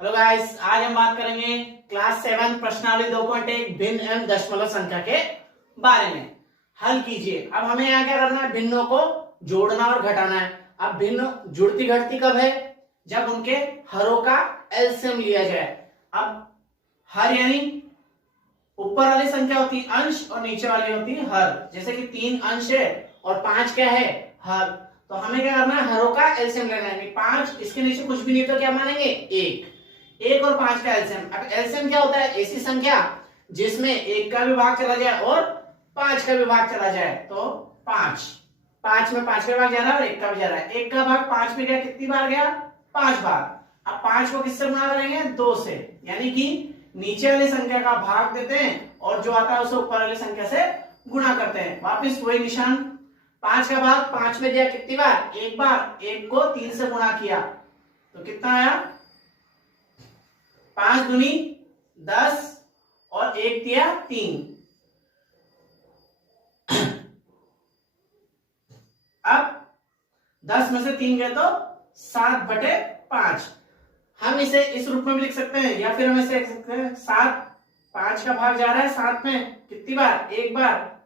Hello guys, आज हम बात करेंगे क्लास 7 प्रश्नावली 2.1 भिन्न एवं दशमलव संख्या के बारे में। हल कीजिए। अब हमें यहाँ क्या करना है, भिन्नों को जोड़ना और घटाना है। अब भिन्न जुड़ती घटती कब है, जब उनके हरों का एलसीएम लिया जाए। अब हर यानी ऊपर वाली संख्या होती है अंश और नीचे वाली होती है हर। जैसे कि 3 अंश है और 5 क्या है, हर। तो हमें क्या करना है, हरों का एलसीएम लेना है। 5 इसके नीचे कुछ भी नहीं तो क्या मानेंगे, 1 और 5 का एलसीएम। अब एलसीएम क्या होता है, ऐसी संख्या जिसमें 1 का भी भाग चला जाए और 5 का भी भाग चला जाए। तो 5 में 5 का भाग जा रहा है और 1 का भी जा रहा है। 1 का भाग 5 में गया, कितनी बार गया, 5 बार। अब 5 को किससे गुणा करेंगे, 2 से। यानी कि नीचे वाली संख्या का भाग देते हैं और जो आता है उसे ऊपर वाली संख्या से गुणा करते हैं। वापिस वही निशान, 5 का भाग 5 में दिया, कितनी बार, 1 बार। 1 को 3 से गुणा किया तो कितना आया, 5 दूनी 10 और 1 दिया 3। अब 10 में से 3 गए तो 7/5। हम इसे इस रूप में भी लिख सकते हैं या फिर हम इसे लिख सकते हैं 7, 5 का भाग जा रहा है 7 में, कितनी बार, 1 बार।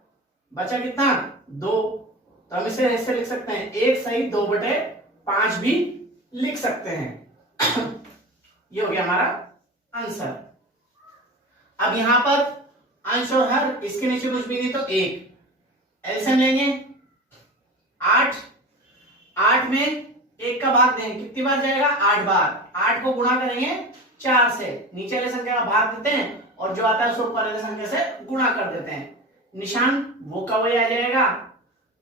बचा कितना, 2। तो हम इसे ऐसे लिख सकते हैं 1 सही 2/5 भी लिख सकते हैं। ये हो गया हमारा आंसर। अब यहां पर अंश और हर, इसके नीचे कुछ भी नहीं तो 1। एलसीएम लेंगे 8 में 1 का भाग देंगे, कितनी बार जाएगा, 8 बार। 8 को गुणा करेंगे 4 से, नीचे वाले संख्या का भाग देते हैं और जो आता है उसको ऊपर वाले संख्या से गुणा कर देते हैं। निशान वो का वही आ जाएगा।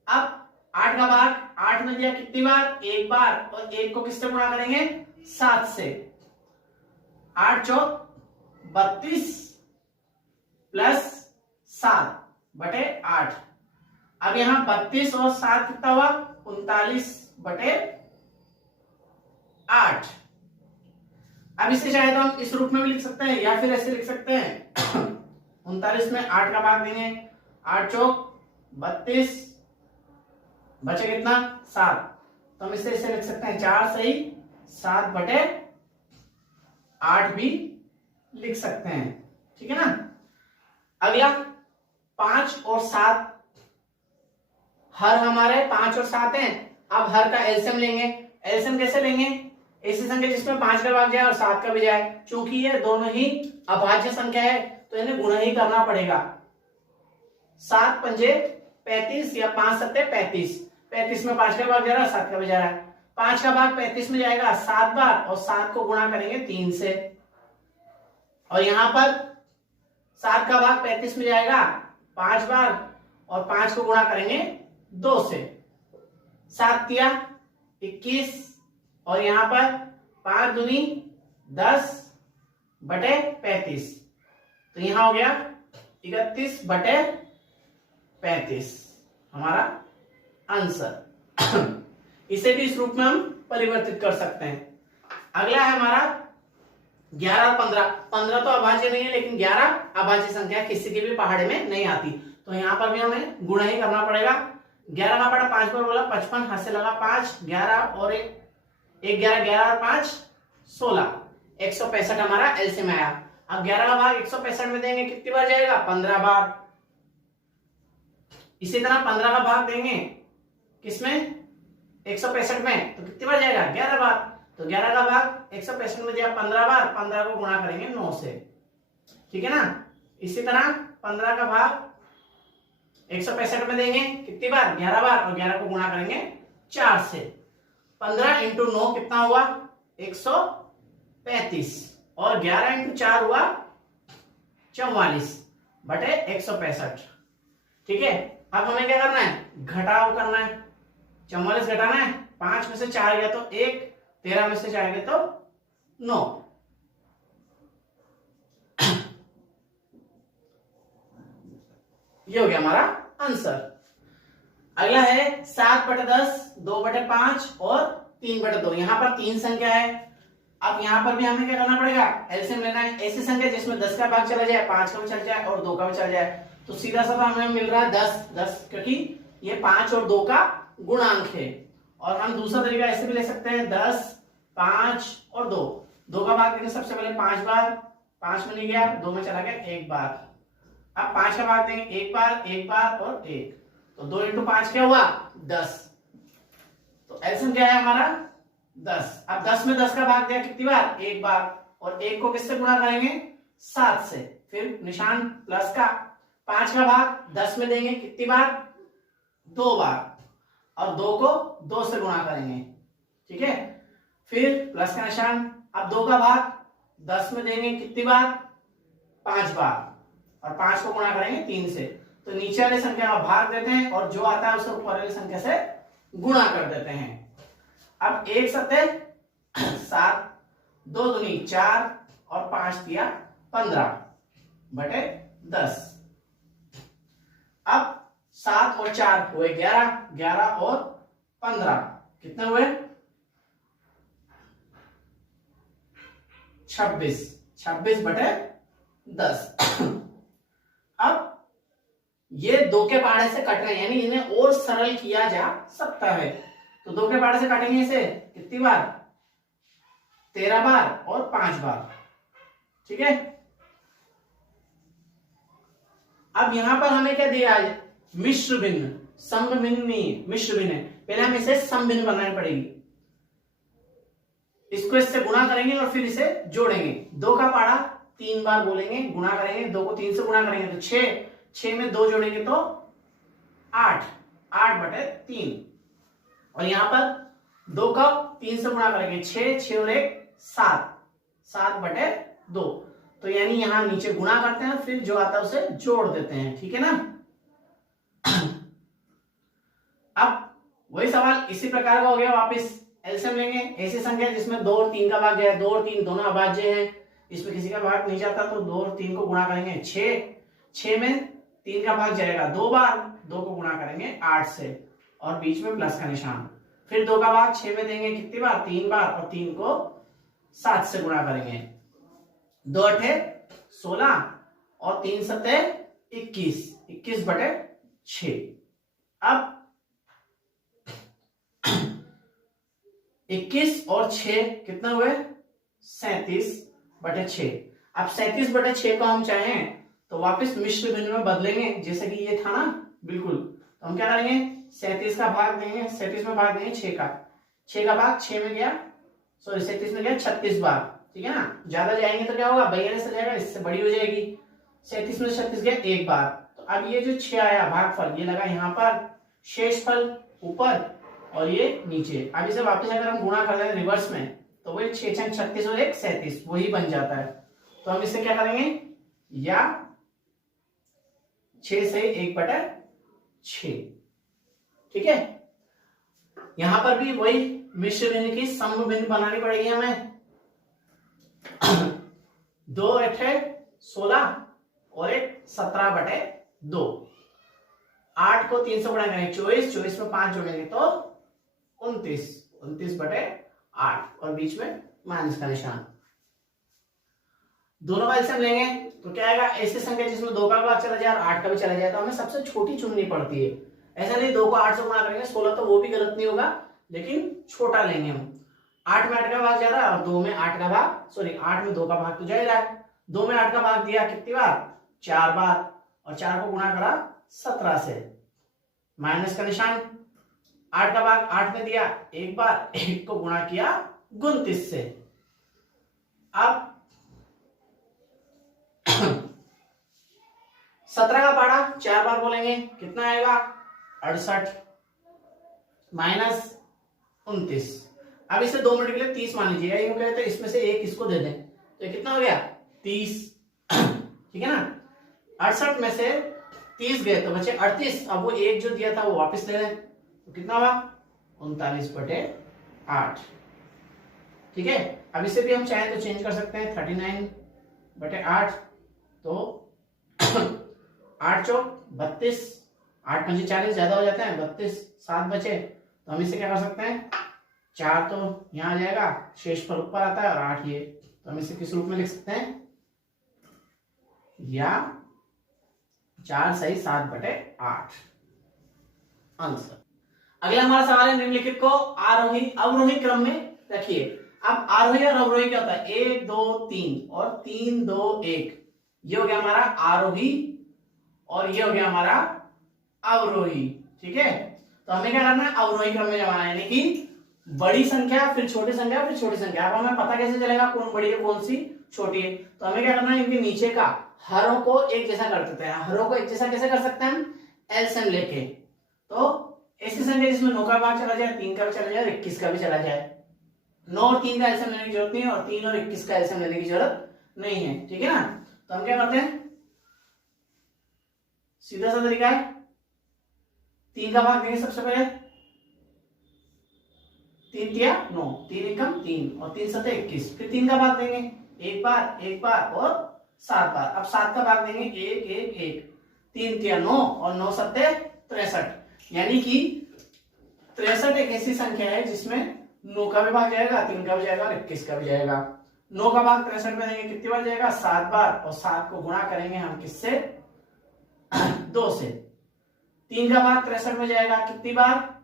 अब 8 का भाग 8 में दिया, कितनी बार, 1 बार। और 1 को किससे गुणा करेंगे, 7 से। 8 चौक 32 प्लस 7/8। अब यहां 32 और 7 कितना हुआ, 39/8। अब इसे चाहे तो हम इस रूप में भी लिख सकते हैं या फिर ऐसे लिख सकते हैं। 39 में 8 का भाग देंगे, 8 चौक 32, बचे कितना, 7। तो हम इसे ऐसे लिख सकते हैं 4 सही 7/8 भी लिख सकते हैं। ठीक है ना। अगला 5 और 7, हर हमारे 5 और 7 हैं। अब हर का एलसीएम लेंगे। एलसीएम कैसे लेंगे, ऐसी संख्या जिसमें 5 का भाग जाए और 7 का भी जाए। चूंकि ये दोनों ही अभाज्य संख्या है तो इन्हें गुणा ही करना पड़ेगा। 7 पंजे 35 या 5 सत्ते 35। 35 में 5 का भाग जा रहा है, 7 का भी जा रहा है। 5 का भाग 35 में जाएगा 7 बार और 7 को गुणा करेंगे 3 से। और यहां पर 7 का भाग 35 में जाएगा 5 बार और 5 को गुणा करेंगे 2 से। 7 दिया 21 और यहां पर 5 दूनी 10/35। तो यहां हो गया 31/35 हमारा आंसर। इसे भी इस रूप में हम परिवर्तित कर सकते हैं। अगला है हमारा 11 और 15। 15 तो अभाज्य नहीं है लेकिन 11 अभाज्य संख्या किसी के भी पहाड़े में नहीं आती। तो यहां पर भी हमें गुणा ही करना पड़ेगा। 11 का पढ़ा 5 पर बोला 55, हाथ से लगा 5, 11 और 1 11, 11 और 5 16, 165 हमारा एलसीएम आया। अब 11 का भाग 165 में देंगे, कितनी बार जाएगा, 15 बार। इसी तरह 15 का भाग देंगे किसमें, 165 में, तो कितनी बार जाएगा, 11 बार। तो 11 का भाग 165 में दिया 15 बार, 15 को गुणा करेंगे 9 से। ठीक है ना। इसी तरह 15 का भाग 165 में देंगे, कितनी बार, 11 बार। और 11 को गुणा करेंगे 4 से। 15 इंटू 9 कितना हुआ, 135। और 11 इंटू 4 हुआ 44/165। ठीक है। अब हमें क्या करना है, घटाव करना है। 44 घटाना है, 5 में से 4 गया तो 1, 13 में से 4 गया तो 9। ये हो गया हमारा आंसर। अगला है 7/10, 2/5 और 3/2। यहां पर 3 संख्या है। अब यहां पर भी हमें क्या करना पड़ेगा, एलसीएम लेना है। ऐसी संख्या जिसमें 10 का भाग चला जाए, 5 का भी चल जाए और 2 का भी चल जाए। तो सीधा साधा हमें मिल रहा है 10, क्योंकि ये 5 और 2 का गुणांक है। और हम दूसरा तरीका ऐसे भी ले सकते हैं 10, 5 और 2। 2 का भाग देंगे सबसे पहले 5 बार, 5 में नहीं गया, 2 में चला गया 1 बार। अब 5 का भाग देंगे 1 बार, 1 बार और 1, तो 2 × 5 क्या हुआ 10। तो एलसीएम क्या है हमारा 10। अब 10 में 10 का भाग दिया कितनी बार 1 बार, और 1 को किससे गुणा करेंगे 7 से, फिर निशान प्लस का। 5 का भाग 10 में देंगे कितनी बार 2 बार, और 2 को 2 से गुणा करेंगे, ठीक है, फिर प्लस का निशान। अब 2 का भाग 10 में देंगे कितनी बार 5 बार, और 5 को गुणा करेंगे 3 से। तो नीचे वाली संख्या का भाग देते हैं और जो आता है उसे ऊपर वाली संख्या से गुणा कर देते हैं। अब 1 सत्ते 7, 2 दूनी 4 और 5 दिया 15 बटे 10। अब 7 और 4 हुए 11, 11 और 15 कितने हुए 26, 26 बटे 10। अब ये 2 के पहाड़े से कट रहे हैं, यानी इन्हें और सरल किया जा सकता है। तो 2 के पहाड़े से काटेंगे इसे कितनी बार 13 बार और 5 बार, ठीक है। अब यहां पर हमें क्या दिया है मिश्र भिन्न, समभिन्न नहीं, मिश्र भिन्न है। पहले हम इसे समभिन्न बनानी पड़ेगी, इसको इससे गुणा करेंगे और फिर इसे जोड़ेंगे। 2 का पाड़ा 3 बार बोलेंगे, गुणा करेंगे, 2 को 3 से गुणा करेंगे तो 6, 6 में 2 जोड़ेंगे तो 8, 8 बटे 3, और यहां पर 2 का 3 से गुणा करेंगे 6, 6 और 1 7, 7 बटे 2। तो यानी यहां नीचे गुणा करते हैं फिर जो आता है उसे जोड़ देते हैं, ठीक है ना। अब वही सवाल इसी प्रकार का हो गया, वापस एलसीएम लेंगे। ऐसी संख्या जिसमें 2 और 3 का भाग गया, 2 और 3 दोनों अभाज्य हैं, इसमें किसी का भाग नहीं जाता, तो 2 और 3 को गुणा करेंगे 6, 6 में 3 का भाग जाएगा 2 बार, 2 को गुणा करेंगे 8 से और बीच में प्लस का निशान। फिर 2 का भाग 6 में देंगे कितनी बार 3 बार, और 3 को 7 से गुणा करेंगे, 2 अठे 16 और 3 सत्ते 21, 21 बटे 6। अब 21 और 6 कितना हुए 37 बटे 6। अब 37 बटे 6 को हम चाहें तो वापस मिश्र भिन्न में बदलेंगे, जैसे कि ये था ना बिल्कुल। तो हम क्या करेंगे 37 का भाग देंगे, 37 में भाग देंगे 6 का, 6 का भाग 6 में गया, सॉरी 37 में गया 36 बार, ठीक है ना। ज्यादा जाएंगे तो क्या होगा बयालीस से जाएगा, इससे बड़ी हो जाएगी। 37 में 36 गया 1 बार, तो अब ये जो 6 आया भागफल ये लगा यहाँ पर, शेष फल ऊपर और ये नीचे। अब इसे वापस अगर हम गुणा कर दें रिवर्स में तो वही 6 6 36 और 1 37 वही बन जाता है। तो हम इससे क्या करेंगे या 6 से 1 बटा 6, ठीक है। यहां पर भी वही मिश्र भिन्न की समभिन्न बनानी पड़ेगी हमें। 2 अठे 16 और 1 17 बटे 2, 8 को 3 से गुणा करेंगे 24, 24 में 5 जोड़ेंगे तो 29, 29 बटे 8 और बीच में माइनस का निशान। दोनों का एलसीएम लेंगे तो क्या आएगा, ऐसी संख्या जिसमें 2 का भाग चला जाए और 8 का भी चला जाए तो हमें सबसे छोटी चुननी पड़ती है। ऐसा नहीं 2 को 8 से गुणा करेंगे 16 तो वो भी गलत नहीं होगा, लेकिन छोटा लेंगे हम। 8 में 8 का भाग जा रहा है और 2 में 8 का भाग, सॉरी 8 में 2 का भाग तो जा ही रहा है। 2 में 8 का भाग दिया कितनी बार 4 बार, और 4 को गुणा करा 17 से, माइनस का निशान। 8 का भाग 8 में दिया 1 बार, 1 को गुणा किया 29 से। अब 17 का पाड़ा 4 बार बोलेंगे कितना आएगा 68 माइनस 29। अब इसे 2 मल्टीप्लाई 30 मान लीजिए, यूं कहते हैं इसमें से 1 इसको दे दें तो ये कितना हो गया 30, ठीक है ना। 68 में से 30 गए तो बचे 38, अब वो 1 जो दिया था वो वापस ले लें तो कितना हुआ 39 बटे 8, ठीक है। अब इसे भी हम चाहें तो चेंज कर सकते हैं 39 बटे 8, तो 8 चौक 32, 8 पंजे 40 ज्यादा हो जाते हैं 32, 7 बचे तो हम इसे क्या कर सकते हैं 4 तो यहां आ जाएगा, शेष फल ऊपर आता है और 8 ये, तो हम इसे किस रूप में लिख सकते हैं या 4 सही 7 बटे 8 आंसर। अगला हमारा सवाल है निम्नलिखित को आरोही अवरोही क्रम में रखिए। अब आरोही और अवरोही क्या होता है, 1 2 3 और 3 2 1, ये हो गया हमारा आरोही और ये हो गया हमारा अवरोही। ठीक है, तो हमें क्या करना है, अवरोही क्रम में जमाना है, यानी कि बड़ी संख्या फिर छोटी संख्या फिर छोटी संख्या। अब हमें पता कैसे चलेगा कौन बड़ी है कौन सी छोटी है, तो हमें क्या करना है, इनके नीचे का हरों को एक जैसा कर देते हैं। हरों को एक जैसा कैसे कर सकते हैं हम, एलसीएम लेके। तो ऐसी संख्या जिसमें 9 का भाग चला जाए, 3 का भी चला जाए और 21 का भी चला जाए। 9 और 3 का एलसीएम लेने की जरूरत नहीं है और 3 और 21 का एलसीएम लेने की जरूरत नहीं है। ठीक है ना, तो हम क्या करते हैं, सीधा सा तरीका है, 3 का भाग देंगे सबसे पहले, 3 तिया 9, 3 एकम 3 और 3 सते 21, फिर 3 का भाग देंगे एक बार और 7 बार। अब 7 का भाग देंगे 1 1 1, 3 तिया 9 और 9 सत्ते 63, यानी कि 63 एक ऐसी संख्या है जिसमें 9 का भी भाग जाएगा, 3 का भी जाएगा और 21 का भी जाएगा। 9 का भाग 63 में देंगे कितनी बार जाएगा, 7 बार, और 7 को गुणा करेंगे हम किससे, 2 से। 3 का भाग 63 में जाएगा कितनी बार,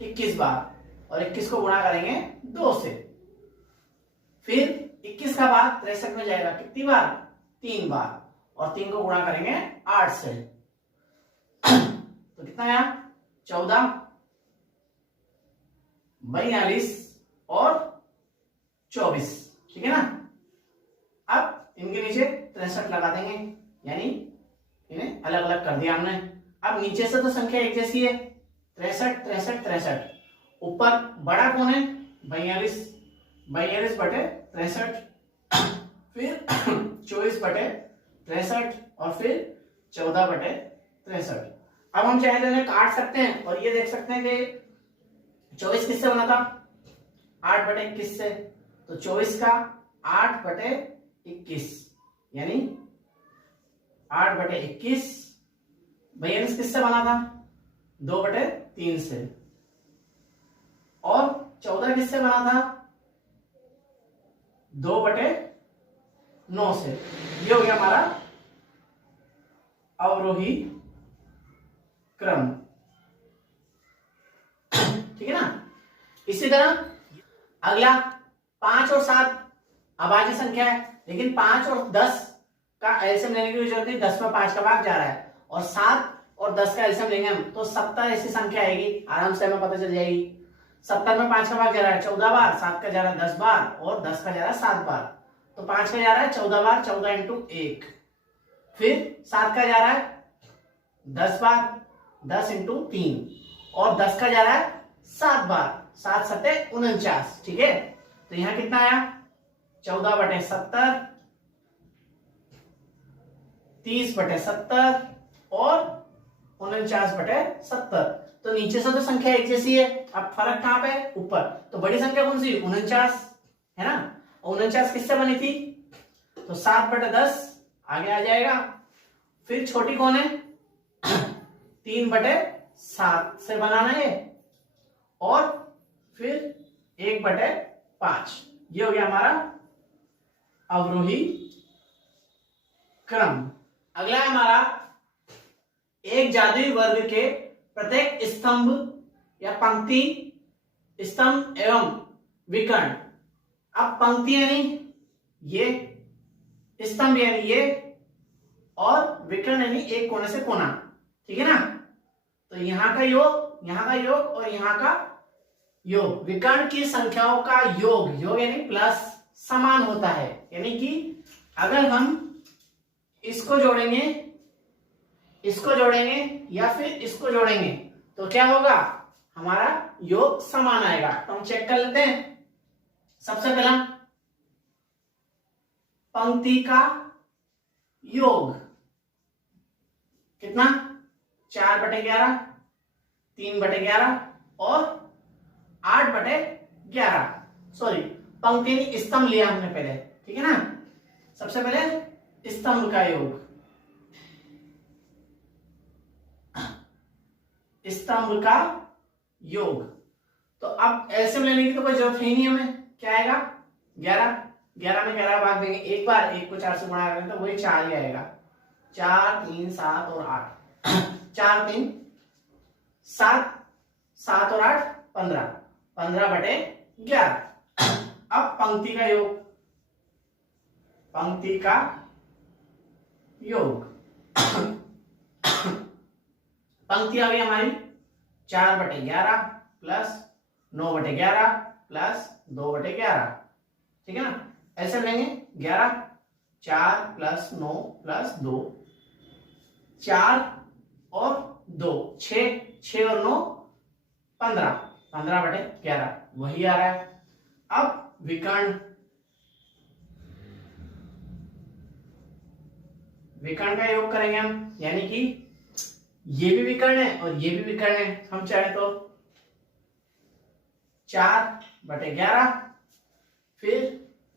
21 बार, और 21 को गुणा करेंगे 2 से। फिर 21 का भाग 63 में जाएगा कितनी बार, 3 बार, और 3 को गुणा करेंगे 8 से। तो कितना आया, 14 42 और 24। ठीक है ना, अब इनके नीचे 63 लगा देंगे, यानी इन्हें अलग अलग कर दिया हमने। अब नीचे से तो संख्या एक जैसी है, 63 63 63, ऊपर बड़ा कौन है, 42 42 बटे 63, फिर 24 बटे 63 और फिर 14 बटे 63। अब हम चाहे तो इन्हें काट सकते हैं और ये देख सकते हैं कि 24 किससे बना था, 8 बटे 21 से, तो 24 का 8 बटे 21, यानी 8 बटे 21। 42 किससे बना था, 2 बटे 3 से, और 14 किससे बना था, 2 बटे 9 से। ये हो गया हमारा अवरोही क्रम। ठीक है ना, इसी तरह अगला 5 और 7 अभाज्य संख्या है, लेकिन 5 और 10 का एलसीएम लेने की जरूरत नहीं, 10 में 5 का भाग जा रहा है, और 7 और 10 का एलसीएम लेंगे हम तो 70 ऐसी संख्या आएगी, आराम से हमें पता चल जाएगी। 70 में 5 का भाग जा रहा है 14 बार, 7 का जा रहा है 10 बार और 10 का जा रहा है 7 बार, तो 5 का जा रहा है 14 बार, 14 इंटू 1, फिर 7 का जा रहा है 10 बार, 10 इंटू 3, और 10 का जा रहा है 7 बार, 7 सत्ते 49। ठीक है, तो यहां कितना आया, 14 बटे 70, 30 बटे 70 और 49 बटे 70। तो नीचे से तो संख्या एक जैसी है, अब फर्क कहां पे, ऊपर। तो बड़ी संख्या कौन सी, 49 है ना, 49 किससे बनी थी, तो 7 बटे 10 आगे आ जाएगा। फिर छोटी कौन है, 3 बटे 7 से बनाना है, और फिर 1 बटे 5। ये हो गया हमारा अवरोही क्रम। अगला है हमारा एक जादुई वर्ग के प्रत्येक स्तंभ या पंक्ति, स्तंभ एवं विकर्ण। अब पंक्ति यानी ये, स्तंभ यानी ये, और विकर्ण यानी एक कोने से कोना। ठीक है ना, तो यहां का योग, यहां का योग और यहां का योग, विकर्ण की संख्याओं का योग, योग यानी प्लस, समान होता है। यानी कि अगर हम इसको जोड़ेंगे, इसको जोड़ेंगे या फिर इसको जोड़ेंगे तो क्या होगा, हमारा योग समान आएगा। तो हम चेक कर लेते हैं। सबसे पहला पंक्ति का योग कितना, 4 बटे 11, 3 बटे 11 और 8 बटे 11। सॉरी, पंक्ति नहीं, स्तंभ लिया हमने पहले। ठीक है ना, सबसे पहले स्तंभ का योग, स्तंभ का योग। तो अब एलसीएम लेने की तो कोई जरूरत ही नहीं हमें, क्या आएगा, 11, 11 में 11 भाग देंगे एक बार, 1 को 4 से गुणा करेंगे तो वही 4 ही आएगा। 4 3 7 और 8, 4 3 7, 7 और 8 15, 15 बटे 11। अब पंक्ति का योग, पंक्ति का योग पंक्ति आ गई हमारी 4/11 प्लस 9/11 प्लस 2/11, ठीक है ना। ऐसे लेंगे 11, 4 प्लस 9 प्लस 2, 4 और 2 6, 6 और 9 15, 15/11 वही आ रहा है। अब विकर्ण, विकर्ण का योग करेंगे हम, यानी कि ये भी विकर्ण है और ये भी विकर्ण है। हम चाहे तो 4/11, फिर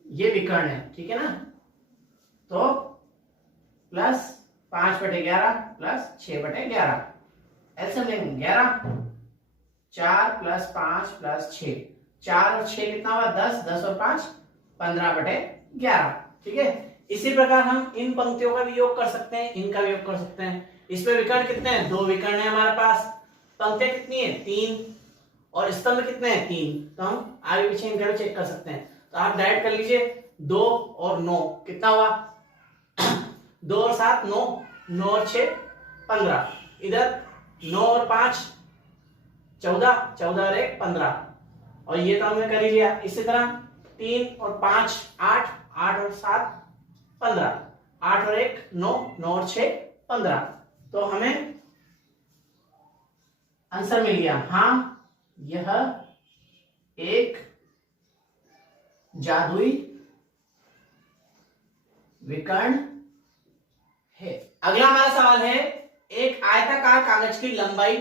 ये विकर्ण है, ठीक है ना, तो प्लस 5/11 प्लस 6/11, ऐसे लेंगे 11, 4 प्लस 5 प्लस 6, 4 और 6 कितना हुआ 10, 10 और 5 15/11, ठीक है। इसी प्रकार हम इन पंक्तियों का भी योग कर सकते हैं, इनका भी योग कर सकते हैं। इसमें विकर्ण कितने हैं, 2 विकर्ण है हमारे पास। पंक्तियां कितनी है, 3, और स्तंभ कितने हैं, 3। तो हम आगे पीछे इनका भी चेक कर सकते हैं। तो आप डायरेक्ट कर लीजिए, 2 और 9 कितना हुआ 2 और 7 9, 9 और 6 15, इधर 9 और 5 14, 14 और 1 15, और ये तो हमने कर ही लिया। इसी तरह 3 और 5 8, 8 और 7 15, 8 और 1 9, 9 और 6 15, तो हमें आंसर मिल गया। हाँ, यह एक जादुई विकर्ण है। अगला हमारा सवाल है, एक आयताकार कागज की लंबाई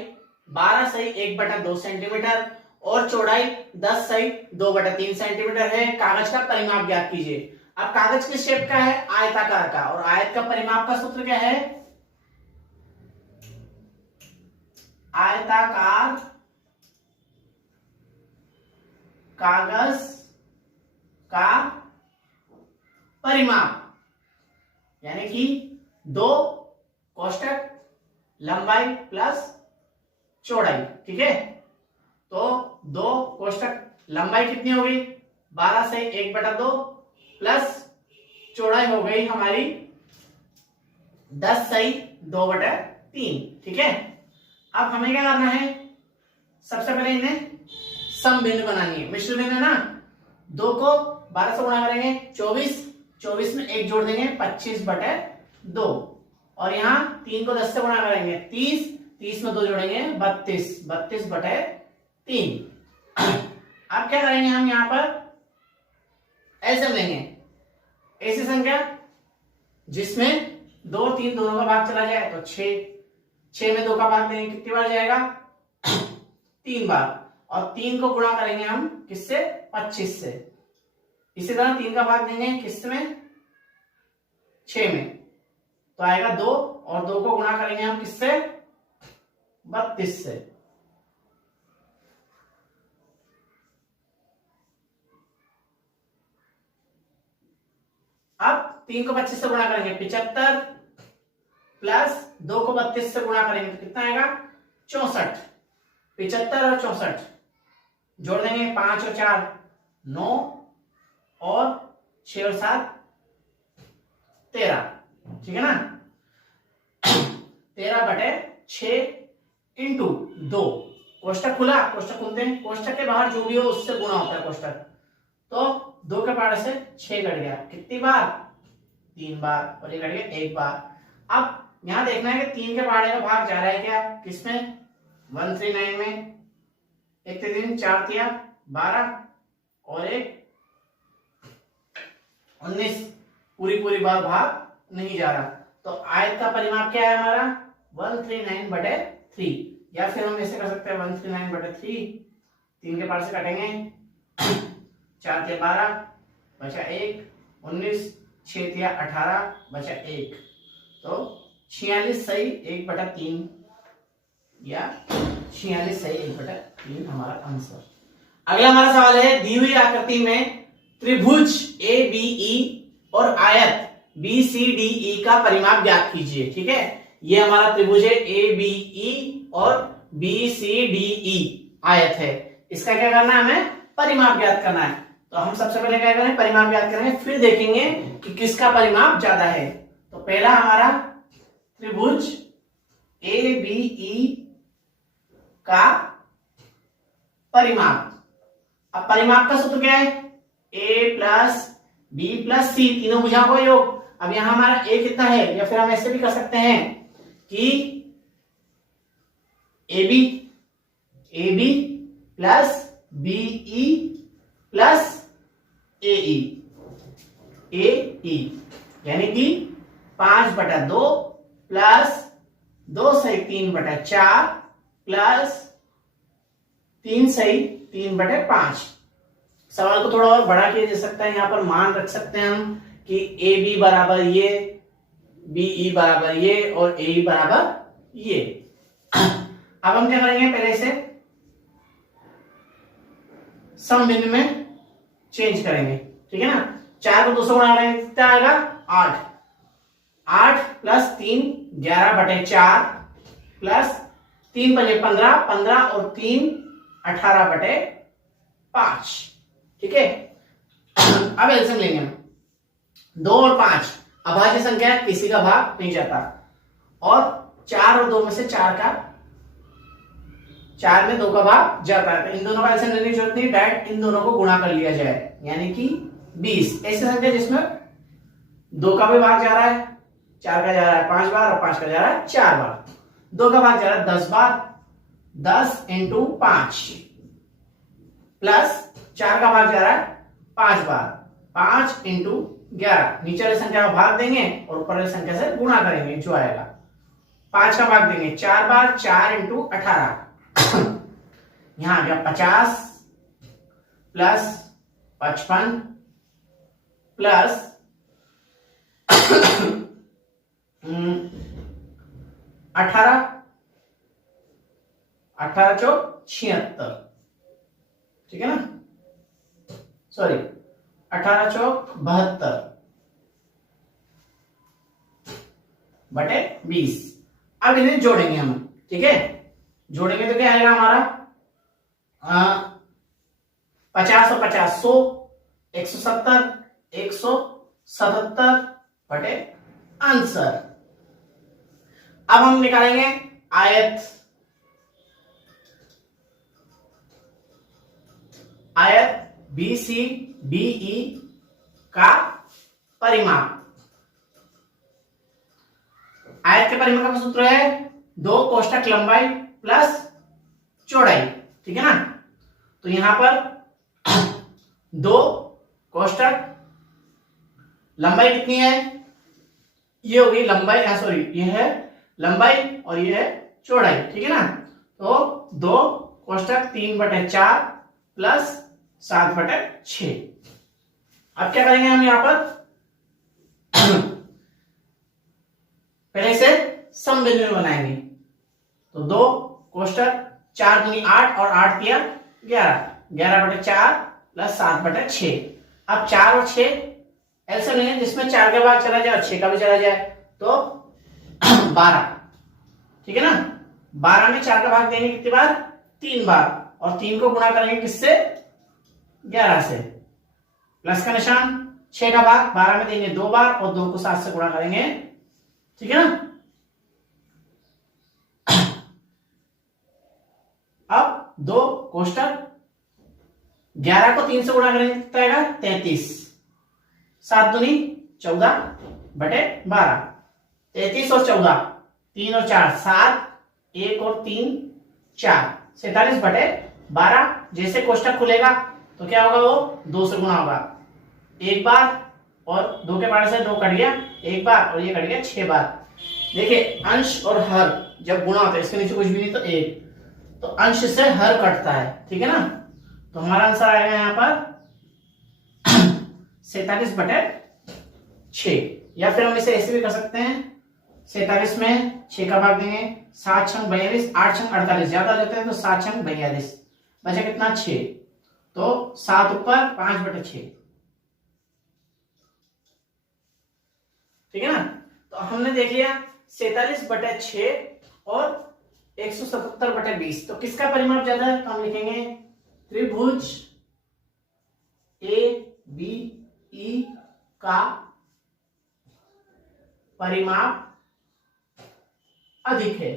12 सही 1/2 सेंटीमीटर और चौड़ाई 10 सही 2/3 सेंटीमीटर है। कागज का परिमाप ज्ञात कीजिए। अब कागज किस शेप का है, आयताकार का, और आयत का परिमाप का सूत्र क्या है, आयताकार कागज का परिमाप, यानी कि 2 कोष्टक लंबाई प्लस चौड़ाई, ठीक है। तो 2 कोष्टक लंबाई कितनी हो गई 12 से 1/2 प्लस चौड़ाई हो गई हमारी 10 सही 2/3, ठीक है। अब हमें क्या करना है, सबसे पहले इन्हें समबिंदु बनानी है, मिश्र बिंदु ना। 2 को 12 से गुणा करेंगे 24, 24 में 1 जोड़ देंगे 25/2, और यहाँ 3 को 10 से गुणा करेंगे 30, 30 में 2 जोड़ेंगे 32, 32/3। अब क्या करेंगे हम यहाँ पर ऐसे लेंगे ऐसी संख्या जिसमें 2 3 दोनों का भाग चला जाए, तो 6 में 2 का भाग देंगे कितनी बार जाएगा 3 बार, और 3 को गुणा करेंगे हम किससे 25 से। इसी तरह 3 का भाग देंगे किस में 6 में, तो आएगा 2, और 2 को गुणा करेंगे हम किससे 32 से। अब 3 को 25 से गुणा करेंगे 75, प्लस 2 को 32 से गुणा करेंगे तो कितना आएगा 64। 75 और 64 जोड़ देंगे 5 और 4 9, और 6 और 7 13, ठीक है ना। 13/6 इंटू 2, कोष्टक खुला, कोष्टक खोलते हैं, कोष्टक के बाहर जो भी हो उससे गुणा होता है कोष्टक, तो 2 के पार से 6 कट गया, कितनी बार 3 बार, और ये कट गया 1 बार। अब यहां देखना है कि 3 के पहाड़े का भाग जा रहा है क्या, किसमें 139 में, 1 3 4 3 12, और 1 19, पूरी बार भाग नहीं जा रहा, तो आयत का परिमाप क्या है हमारा 139/3, या फिर हम ऐसे कर सकते हैं 139/3, 3 के पार से काटेंगे 4 3 12 बचा 1, 19, 6 3 18 बचा 1, तो 46 सही 1/3, या 46 सही 1/3 हमारा आंसर। अगला हमारा सवाल है, दी हुई आकृति में त्रिभुज ABE और आयत BCDE का परिमाप ज्ञात कीजिए, ठीक है। ये हमारा त्रिभुज है ABE और BCDE आयत है, इसका क्या करना है हमें परिमाप ज्ञात करना है। तो हम सबसे पहले क्या करें, परिमाप ज्ञात करेंगे, फिर देखेंगे कि किसका परिमाप ज्यादा है। तो पहला हमारा त्रिभुज ABE का परिमाप। अब परिमाप का सूत्र क्या है, A plus B plus C, तीनों भुजाओं का योग। अब यहां हमारा A कितना है, या फिर हम ऐसे भी कर सकते हैं कि AB plus BE plus AE यानी कि 5/2 प्लस 2 सही 3/4 प्लस 3 सही 3/5। सवाल को थोड़ा और बड़ा किया जा सकता है, यहाँ पर मान रख सकते हैं हम कि AB बराबर ये, BE बराबर ये और AE बराबर ये। अब हम क्या करेंगे, पहले से सम भिन्न में चेंज करेंगे, ठीक है ना। 4 को 2 से गुणा करेंगे कितना आएगा, 8 प्लस 3 11/4 प्लस 3 × 5 15 और 3 18/5, ठीक है। अब एलसीएम लेंगे हम, 2 और 5 अभाज्य संख्या है, किसी का भाग नहीं जाता, और 4 और 2 में से 4 में 2 का भाग जाता है। तो इन दोनों का एलसीएम लेने की जरूरत नहीं, डायरेक्ट इन दोनों को गुणा कर लिया जाए, यानी कि 20। ऐसी संख्या जिसमें 2 का भी भाग जा रहा है, 4 का जा रहा है 5 बार और 5 का जा रहा है 4 बार, 2 का भाग जा रहा है 10 बार, 10 × 5 प्लस 4 का भाग जा रहा है 5 बार, 5 × 11। नीचे वाली संख्या का भाग देंगे और ऊपर वाली संख्या से गुणा करेंगे, जो आएगा 5 का भाग देंगे 4 बार, 4 × 18 यहां आ गया 50 प्लस 55 प्लस 18 चौक 76, ठीक है ना, सॉरी 18 चौक 72/20। अब इन्हें जोड़ेंगे हम, ठीक है। जोड़ेंगे तो क्या आएगा हमारा, 50 और 50 100, 170 177 बटे आंसर। अब हम निकालेंगे आयत BCDE का परिमाप। आयत के परिमाप का सूत्र है 2 कोष्ठक लंबाई प्लस चौड़ाई, ठीक है ना। तो यहां पर 2 कोष्ठक लंबाई कितनी है, ये होगी लंबाई, सॉरी ये है लंबाई और ये है चौड़ाई, ठीक है ना। तो 2 कोष्ठक 3/4 प्लस 7/6। अब क्या करेंगे हम यहां पर, पहले से सम बिंदु बनाएंगे। तो 2 कोष्ठक 4 दूनी 8 और 8 दिया 11, 11/4 प्लस 7/6। अब 4 और 6 एलसीएम लेंगे, जिसमें 4 का भाग चला जाए और 6 का भी चला जाए, तो 12, ठीक है ना। 12 में 4 का भाग देंगे कितनी बार, 3 बार, और 3 को गुणा करेंगे किससे, 11 से, प्लस का निशान। 6 का भाग 12 में देंगे 2 बार और 2 को 7 से गुणा करेंगे, ठीक है ना। अब 2 कोष्ठक 11 को 3 से गुणा करेंगे कितना आएगा, 33, 7 दूनी 14/12, 33 और 14, 3 और 4 7, 1 और 3 4, 47/12। जैसे कोष्ठक खुलेगा तो क्या होगा, वो 2 से गुणा होगा, 1 बार, और 2 के पार्ट से 2 कट गया 1 बार, और ये कट गया 6 बार। देखिए अंश और हर जब गुणा होता है, इसके नीचे कुछ भी नहीं तो 1, तो अंश से हर कटता है, ठीक है ना। तो हमारा आंसर आएगा यहाँ पर 47/6। या फिर हम इसे ऐसे भी कर सकते हैं, 47 में 6 का भाग देंगे, 7 छंग 42, 8 छंग 48, ज्यादा लेते हैं तो 7 छंग 42, बचा कितना 6, तो 7 ऊपर 5/6, ठीक है ना। तो हमने देख लिया 47/6 और 177/20। तो किसका परिमाप ज्यादा है, तो हम लिखेंगे त्रिभुज ए बी ई का परिमाप अधिक है।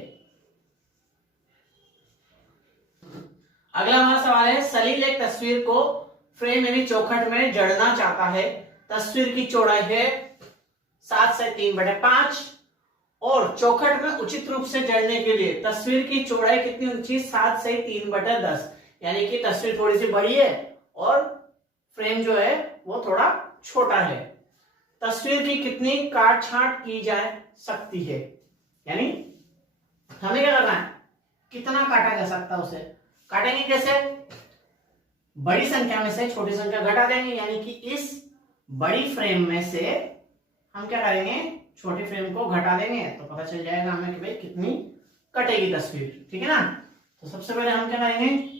अगला हमारा सवाल है, सलील एक तस्वीर को फ्रेम यानी चौखट में जड़ना चाहता है। तस्वीर की चौड़ाई है 7 से 3/5 और चौखट में उचित रूप से जड़ने के लिए तस्वीर की चौड़ाई कितनी होनी चाहिए? 7 से 3/10, यानी कि तस्वीर थोड़ी सी बड़ी है और फ्रेम जो है वो थोड़ा छोटा है। तस्वीर की कितनी काट छांट की जा सकती है, यानी हमें क्या करना है, कितना काटा जा सकता है उसे काटेंगे कैसे? बड़ी संख्या में से छोटी संख्या घटा देंगे, यानी कि इस बड़ी फ्रेम में से हम क्या करेंगे, छोटे फ्रेम को घटा देंगे तो पता चल जाएगा हमें कि भाई कितनी कटेगी तस्वीर। ठीक है ना। तो सबसे पहले हम क्या करेंगे,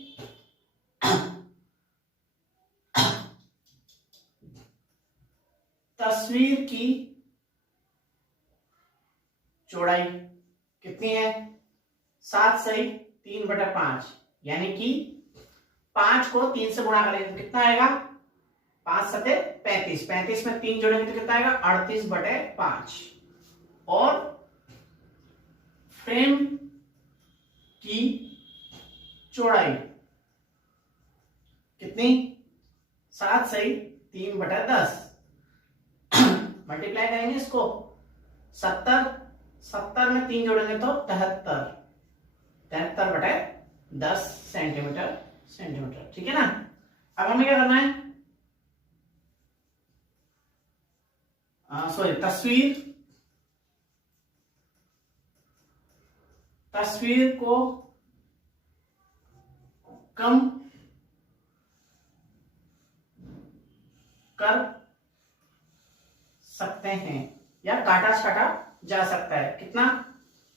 तस्वीर की चौड़ाई कितनी है? 7 से 3/5, यानी कि 5 को 3 से गुणा करेंगे तो कितना आएगा? 5 सते 35, 35 में 3 जोड़ेंगे तो कितना आएगा? 38/5। और फ्रेम की चौड़ाई कितनी? 7 से 3/10, मल्टीप्लाई करेंगे इसको 70 में 3 जोड़ेंगे तो 73/10 सेंटीमीटर। ठीक है ना। अब हमें क्या करना है, सॉरी, तस्वीर को कम कर सकते हैं या काटा छाटा जा सकता है। कितना?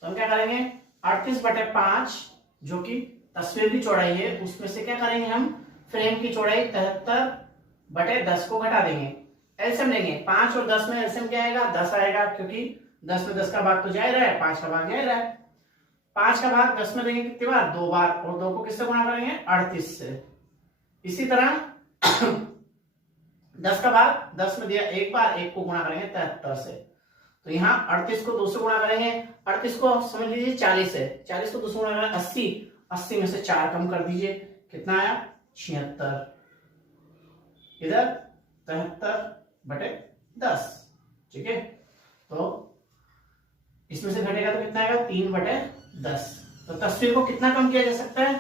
तो हम क्या करेंगे, 38/5 जो कि तस्वीर की चौड़ाई है उसमें से क्या करेंगे, हम फ्रेम की चौड़ाई 73/10 को घटा देंगे। एलसीएम लेंगे, 5 और 10 में एलसीएम क्या आएगा? 10 आएगा, क्योंकि 10 में 10 का भाग तो जा ही रहा है, 5 का भाग जा ही रहा है। 5 का भाग 10 में देंगे कितनी बार? 2 बार, और 2 को किससे गुणा करेंगे? 38 से। इसी तरह 10 का भाग 10 में दिया 1 बार, 1 को गुणा करेंगे 73 से। तो यहाँ 38 को 2 से गुणा करेंगे, 38 को समझ लीजिए 40 है, 40 को 2 से गुणा करेंगे 80, 80 में से 4 कम कर दीजिए, कितना आया? 76। इधर 73/10। ठीक है, तो इसमें से घटेगा तो कितना आएगा? 3/10। तो तस्वीर को कितना कम किया जा सकता है?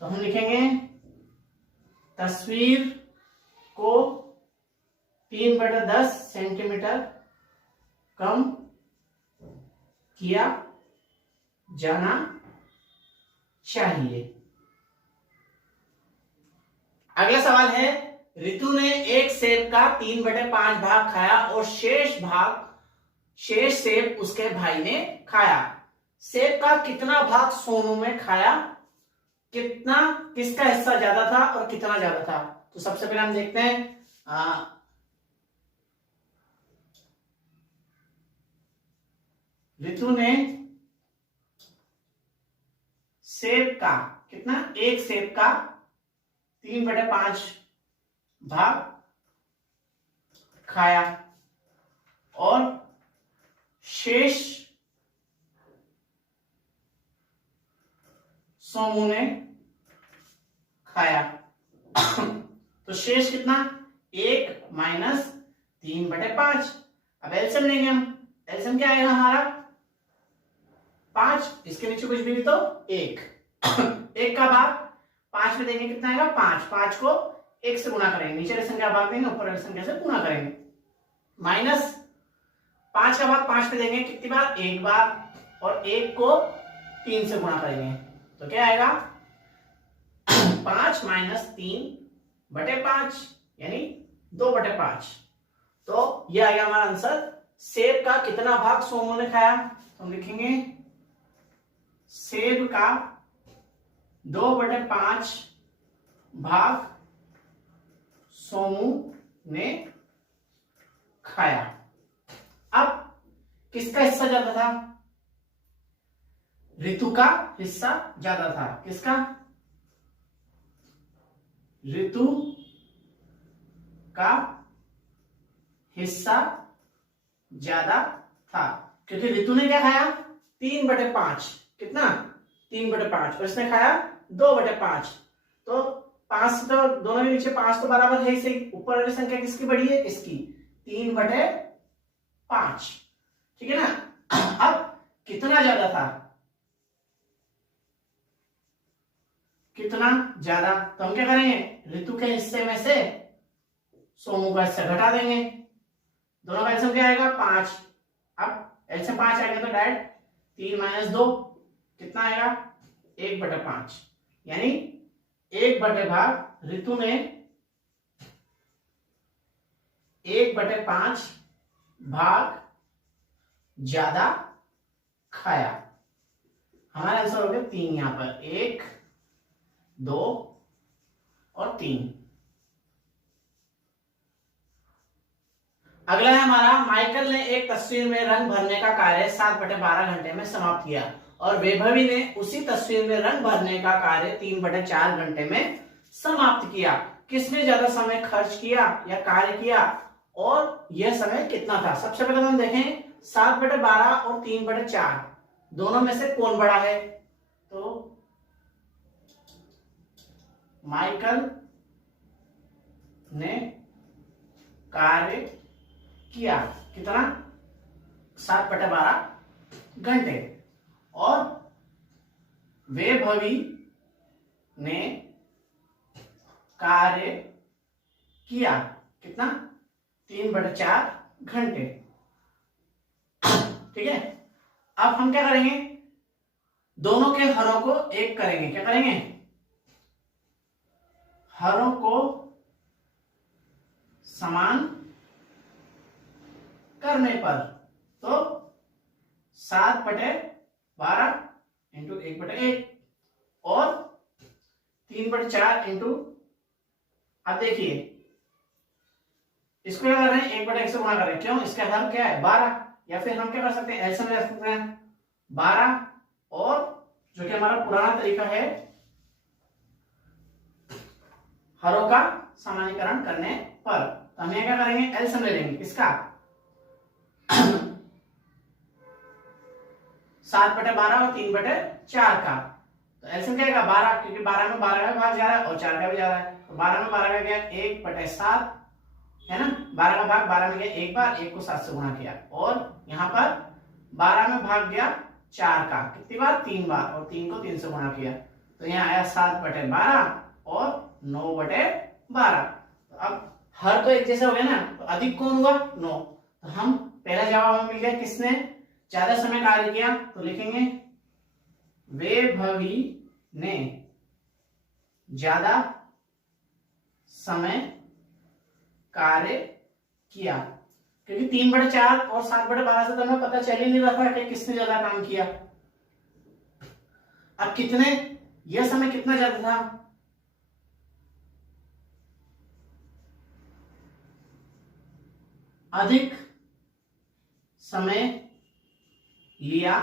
तो हम लिखेंगे तस्वीर को 3/10 सेंटीमीटर कम किया जाना चाहिए। अगला सवाल है, रितु ने एक सेब का 3/5 भाग खाया और शेष सेब उसके भाई ने खाया। सेब का कितना भाग सोनू में खाया? कितना, किसका हिस्सा ज्यादा था और कितना ज्यादा था? तो सबसे पहले हम देखते हैं, रितु ने सेब का कितना, एक सेब का 3/5 भाग खाया और शेष सोमू ने खाया। तो शेष कितना? 1 माइनस 3/5। अब एलसीएम लेंगे हम, एलसीएम क्या आएगा हमारा? 5, इसके नीचे कुछ भी नहीं तो 1। 1 का भाग 5 में देंगे कितना आएगा? 5, 5 को 1 से गुणा करेंगे, नीचे वाली संख्या भाग देंगे, ऊपर वाली संख्या से गुणा करेंगे, माइनस 5 का भाग 5 में देंगे कितनी बार? 1 बार, और 1 को 3 से गुणा करेंगे तो क्या आएगा? 5 माइनस 3/5 यानी 2/5। तो यह आएगा हमारा आंसर। सेब का कितना भाग सोमू ने खाया? तो हम लिखेंगे सेब का 2/5 भाग सोमू ने खाया। अब किसका हिस्सा ज्यादा था? ऋतु का हिस्सा ज्यादा था। किसका? ऋतु का हिस्सा ज्यादा था, क्योंकि रितु ने क्या खाया 3/5, कितना 3/5, और इसने खाया 2/5, तो 5 तो दोनों के नीचे 5 तो बराबर है ही सही, ऊपर वाली संख्या किसकी बड़ी है, इसकी 3/5, ठीक है ना। अब कितना ज्यादा था, कितना ज्यादा, तो हम क्या करेंगे, ऋतु के हिस्से में से सोमू का हिस्सा घटा देंगे, दोनों का एलसीएम क्या आएगा 5, अब एलसीएम 5 आएगा तो डायरेक्ट 3 - 2 कितना आएगा 1/5, यानी 1/भाग ऋतु ने 1/5 भाग ज्यादा खाया। हमारा आंसर हो गया 3, यहां पर 1, 2 और 3। अगला है हमारा, माइकल ने एक तस्वीर में रंग भरने का कार्य 7/12 घंटे में समाप्त किया और वैभवी ने उसी तस्वीर में रंग भरने का कार्य 3/4 घंटे में समाप्त किया। किसने ज्यादा समय खर्च किया या कार्य किया और यह समय कितना था। सबसे पहले हम देखें 7/12 और 3/4 दोनों में से कौन बड़ा है, तो माइकल ने कार्य किया कितना 7/12 घंटे और वैभवी ने कार्य किया कितना 3/4 घंटे, ठीक है। अब हम क्या करेंगे, दोनों के हरों को एक करेंगे, क्या करेंगे, हरों को समान करने पर, तो 7/12 इंटू 1/1 और 3/4 इंटू, अब देखिए इसको क्या कर रहे हैं 1/1 से गुणा कर रहे हैं, क्यों, इसका हर क्या है 12, या फिर हम क्या कर सकते हैं एलसीएम ले सकते हैं 12, और जो कि हमारा पुराना तरीका है हरों का समानीकरण करने पर, तो हम क्या करेंगे एलसीएम ले लेंगे किसका 7/12 और 3/4 का, तो एलसीएम क्या आएगा 12, क्योंकि 12 में 12 का भाग जा रहा है और 4 का भी जा रहा है, तो 12 में 12 का गया 1/7 है ना, 12 का भाग 12 में गया एक बार, 1 को 7 से गुणा किया, और यहाँ पर 12 में भाग गया 4 का कितनी बार 3 बार, और 3 को 3 से गुणा किया, तो यहाँ आया 7/12 और 9/12। तो अब हर तो एक जैसे हो गया ना, तो अधिक कौन हुआ 9, तो हम पहला जवाब हमें मिल गया किसने ज्यादा समय कार्य किया, तो लिखेंगे वैभवी ने ज्यादा समय कार्य किया, क्योंकि 3/4 और 7/12 से तो हमें पता चल ही नहीं रहा था कि किसने ज्यादा काम किया। अब कितने, यह समय कितना ज्यादा था, अधिक समय लिया,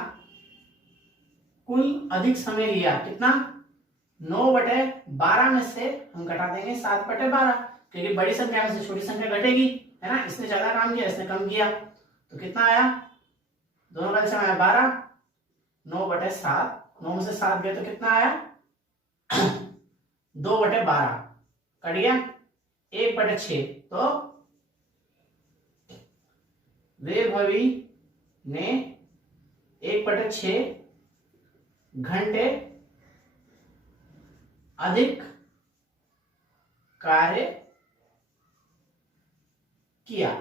कुल अधिक समय लिया कितना 9/12 में से हम घटा देंगे 7/12, क्योंकि बड़ी संख्या में से छोटी संख्या घटेगी, है ना, इसने ज्यादा काम किया इसने कम किया, तो कितना आया, दोनों का समय आया 12, 9/7, 9 में से 7 गया तो कितना आया 2/12 कट गया 1/6, तो वैभवी ने 1/6 घंटे अधिक कार्य किया।